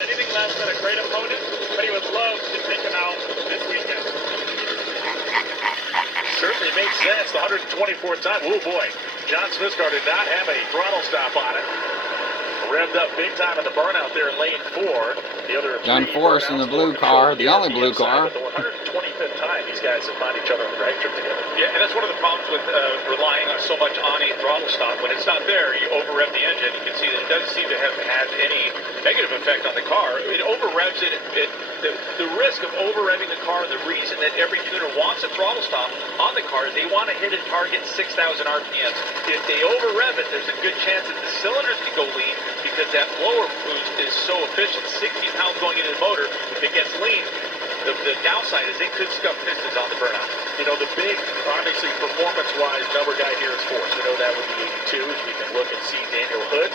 Anything less than a great opponent, but he would love to take him out this weekend. Certainly makes sense. The 124th time. Oh boy, John Smith's car did not have a throttle stop on it. Revved up big time in the burnout there in lane 4. The other John Forrest in the blue car, the only blue car. But the 125th time these guys have found each other on the drag strip together. Yeah, and that's one of the problems with relying so much on a throttle stop. When it's not there, you over-rev the engine. You can see that it doesn't seem to have had any negative effect on the car. It over-revs it. The risk of over-revving the car, the reason that every tuner wants a throttle stop on the car is they want to hit and target 6,000 RPMs. If they over-rev it, there's a good chance that the cylinders can go lean because that blower boost is so efficient. 60 pounds going into the motor. If it gets lean, the downside is they could scuff pistons on the burnout. You know, the big, obviously, performance-wise number guy here is Force. I know that would be 82 as we can look and see Daniel Hood,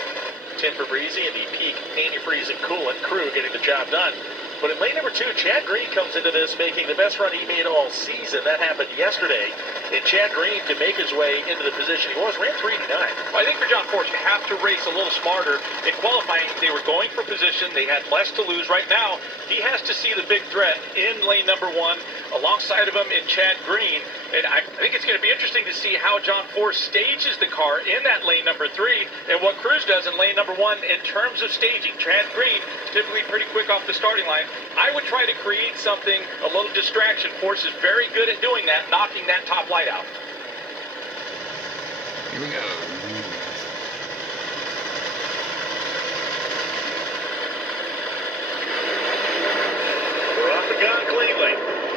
Tim Fabrizi, and the peak antifreeze and coolant crew getting the job done. But in lane number 2, Chad Green comes into this making the best run he made all season. That happened yesterday. And Chad Green could make his way into the position he was. Ran 389. Well, I think for John Force, you have to race a little smarter. In qualifying, they were going for position. They had less to lose. Right now, he has to see the big threat in lane number 1 alongside of him in Chad Green. And I think it's going to be interesting to see how John Force stages the car in that lane number 3 and what Cruz does in lane number 1 in terms of staging. Chad Green, typically pretty quick off the starting line. I would try to create something, a little distraction. Force is very good at doing that, knocking that top light out. Here we go. We're off the gun cleanly.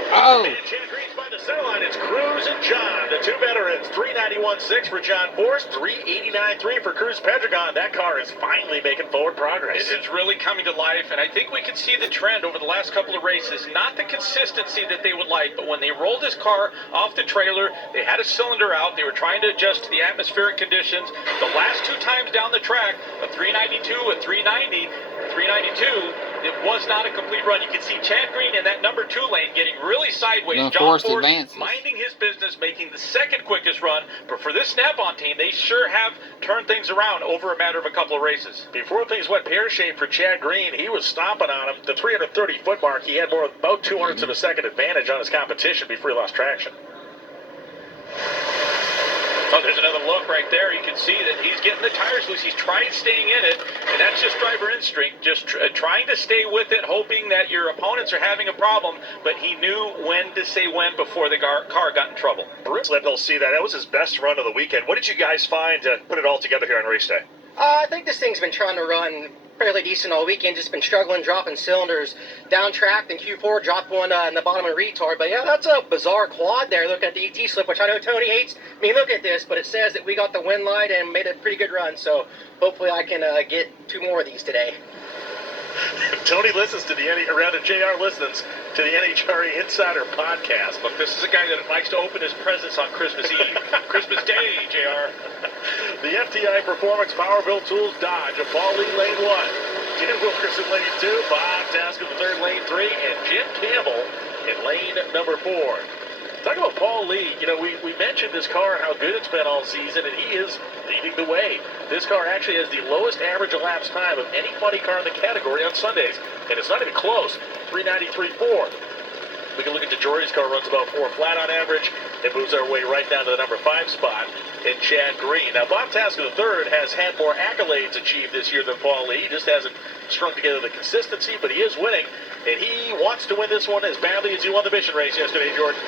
Oh! And Chad Green's by the center line. It's Cruz and John, the two veterans. 391.6 for John Force, 389.3 for Cruz Pedregon. That car is finally making forward progress. It's really coming to life, and I think we can see the trend over the last couple of races. Not the consistency that they would like, but when they rolled this car off the trailer, they had a cylinder out. They were trying to adjust to the atmospheric conditions. The last 2 times down the track, a 392, a 390, 392, it was not a complete run. You can see Chad Green in that number 2 lane getting really sideways. John Force advances. minding his business, making the second quickest run. But for this Snap-on team, they sure have turned things around over a matter of a couple of races. Before things went pear-shaped for Chad Green, he was stomping on him. The 330-foot mark, he had about 200ths of a second advantage on his competition before he lost traction. Oh, there's another look right there. You can see that he's getting the tires loose. He's trying staying in it, and that's just driver instinct, just trying to stay with it, hoping that your opponents are having a problem, but he knew when to say when before the car got in trouble. Bruce let they'll see that. That was his best run of the weekend. What did you guys find to put it all together here on race day? I think this thing's been trying to run fairly decent all weekend, just been struggling dropping cylinders down track. In Q4 dropped one in the bottom of the retard, but yeah, that's a bizarre quad there. Look at the ET slip, which I know Tony hates. I mean, look at this, but it says that we got the win light and made a pretty good run, so hopefully I can get 2 more of these today. Tony listens to JR listens to the NHRA Insider podcast. Look, this is a guy that likes to open his presents on Christmas Eve. Christmas Day, JR. The FTI Performance Power Build Tools Dodge of Paul Lee lane 1. Jim Wilkerson lane 2, Bob Tasker the 3rd lane 3, and Jim Campbell in lane number 4. Talking about Paul Lee, you know, we mentioned this car, how good it's been all season, and he is leading the way. This car actually has the lowest average elapsed time of any funny car in the category on Sundays, and it's not even close, 393.4. We can look at DeJory's car, runs about 4 flat on average. It moves our way right down to the number 5 spot in Chad Green. Now, Bob Tasker III has had more accolades achieved this year than Paul Lee. He just hasn't strung together the consistency, but he is winning, and he wants to win this one as badly as he won the Mission race yesterday, Jordan.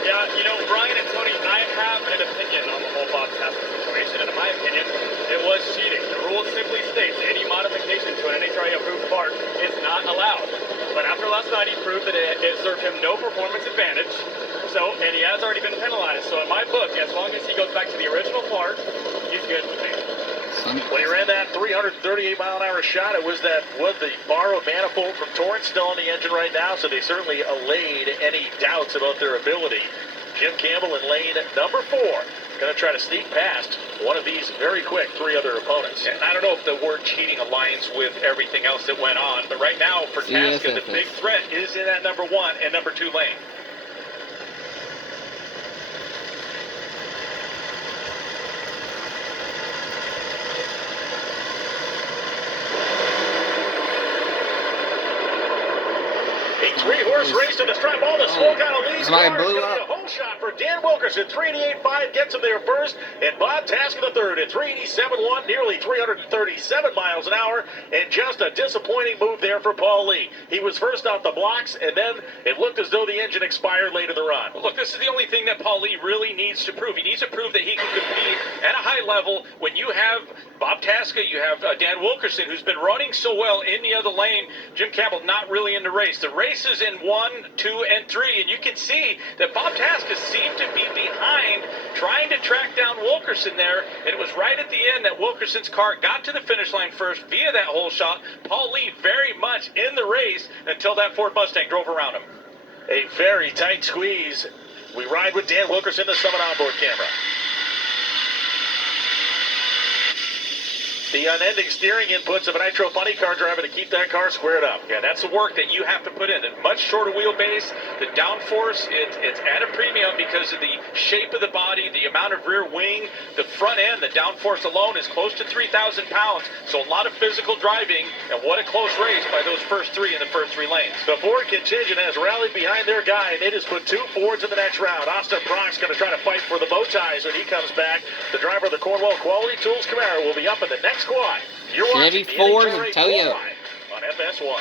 Yeah, you know, Brian and Tony, I have an opinion on the whole Bob Tasker situation, and in my opinion, it was cheating. The rule simply states any modification to an NHRA-approved part is not allowed. But after last night, he proved that it served him no performance advantage, and he has already been penalized. So in my book, as long as he goes back to the original part, he's good with me. When he ran that 338-mile-an-hour shot, it was the borrowed manifold from Torrance still on the engine right now, so they certainly allayed any doubts about their ability. Jim Campbell in lane number 4. Going to try to sneak past one of these very quick 3 other opponents. And I don't know if the word cheating aligns with everything else that went on, but right now for Tasker, the big threat is in that number 1 and number 2 lane. Three-horse race to the stripe. All the smoke out of Lee's Somebody car. blew It's gonna be up. a hole shot for Dan Wilkerson. 388.5 gets him there first, and Bob Tasker the third at 387.1, nearly 337 miles an hour, and just a disappointing move there for Paul Lee. He was first off the blocks, and then it looked as though the engine expired late in the run. Well, look, this is the only thing that Paul Lee really needs to prove. He needs to prove that he can compete at a high level. When you have Bob Tasca, you have Dan Wilkerson, who's been running so well in the other lane. Jim Campbell not really in the race. The race is in 1, 2, and 3, and you can see that Bob Tasca seemed to be behind, trying to track down Wilkerson there, and it was right at the end that Wilkerson's car got to the finish line first via that hole shot. Paul Lee very much in the race until that Ford Mustang drove around him. A very tight squeeze. We ride with Dan Wilkerson, the Summit onboard camera. The unending steering inputs of a Nitro Funny Car driver to keep that car squared up. Yeah, that's the work that you have to put in. A much shorter wheelbase, the downforce, it's at a premium because of the shape of the body, the amount of rear wing, the front end, the downforce alone is close to 3,000 pounds. So a lot of physical driving, and what a close race by those first three in the first 3 lanes. The Ford contingent has rallied behind their guy, and it has put 2 Fords in the next round. Austin Brock's going to try to fight for the bow ties when he comes back. The driver of the Cornwall Quality Tools Camaro will be up in the next squad. You're Chevy watching the Ford NHRA and Toyota. Live on FS1.